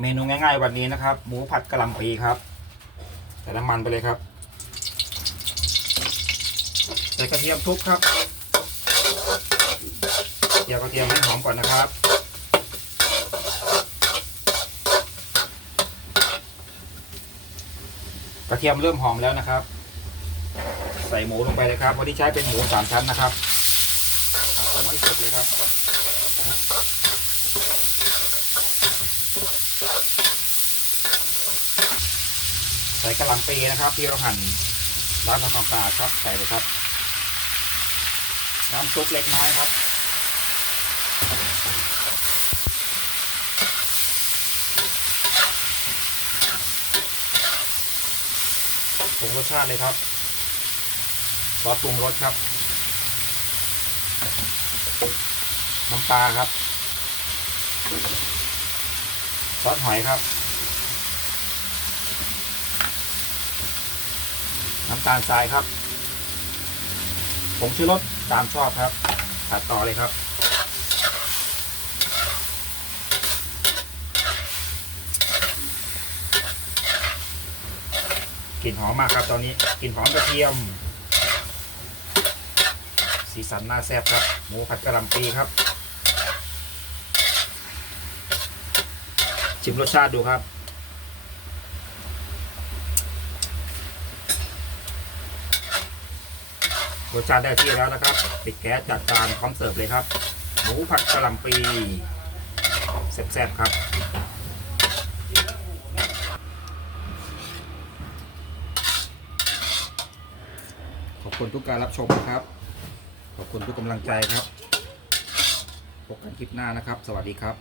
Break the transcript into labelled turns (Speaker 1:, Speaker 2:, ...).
Speaker 1: เมนูง่ายๆวันนี้นะครับ หมูผัดกะหล่ำปีครับใส่น้ำมันไปเลยครับใส่กระเทียมทุบครับเจียวกระเทียมให้หอมก่อนนะครับกระเทียมเริ่มหอมแล้วนะครับ ใส่หมูลงไปเลยครับวันนี้ใช้เป็นหมูสามชั้นนะครับเอาไว้สุดเลยครับ ใส่กระหล่ำปีนะครับ ที่เราหั่นร้านทำความสะอาดครับใส่เลยครับ น้ำซุปเล็กน้อยครับปรุงรสชาติเลยครับซอสปรุงรสครับ น้ำปลาครับซอสหอยครับ น้ำตาลทรายครับผงชูรสตามชอบครับผัดต่อเลยครับ กลิ่นหอมมากครับตอนนี้กลิ่นหอมกระเทียม สีสันน่าแซ่บครับ หมูผัดกระลำปีครับชิมรสชาติดูครับ รสชาติได้ที่แล้วนะครับ ปิดแก๊สจัดจานพร้อมเสิร์ฟเลยครับ หมูผัดกะหล่ำปีแซ่บๆครับขอบคุณทุกการรับชมนะครับ ขอบคุณทุกกำลังใจครับ พบกันคลิปหน้านะครับ สวัสดีครับ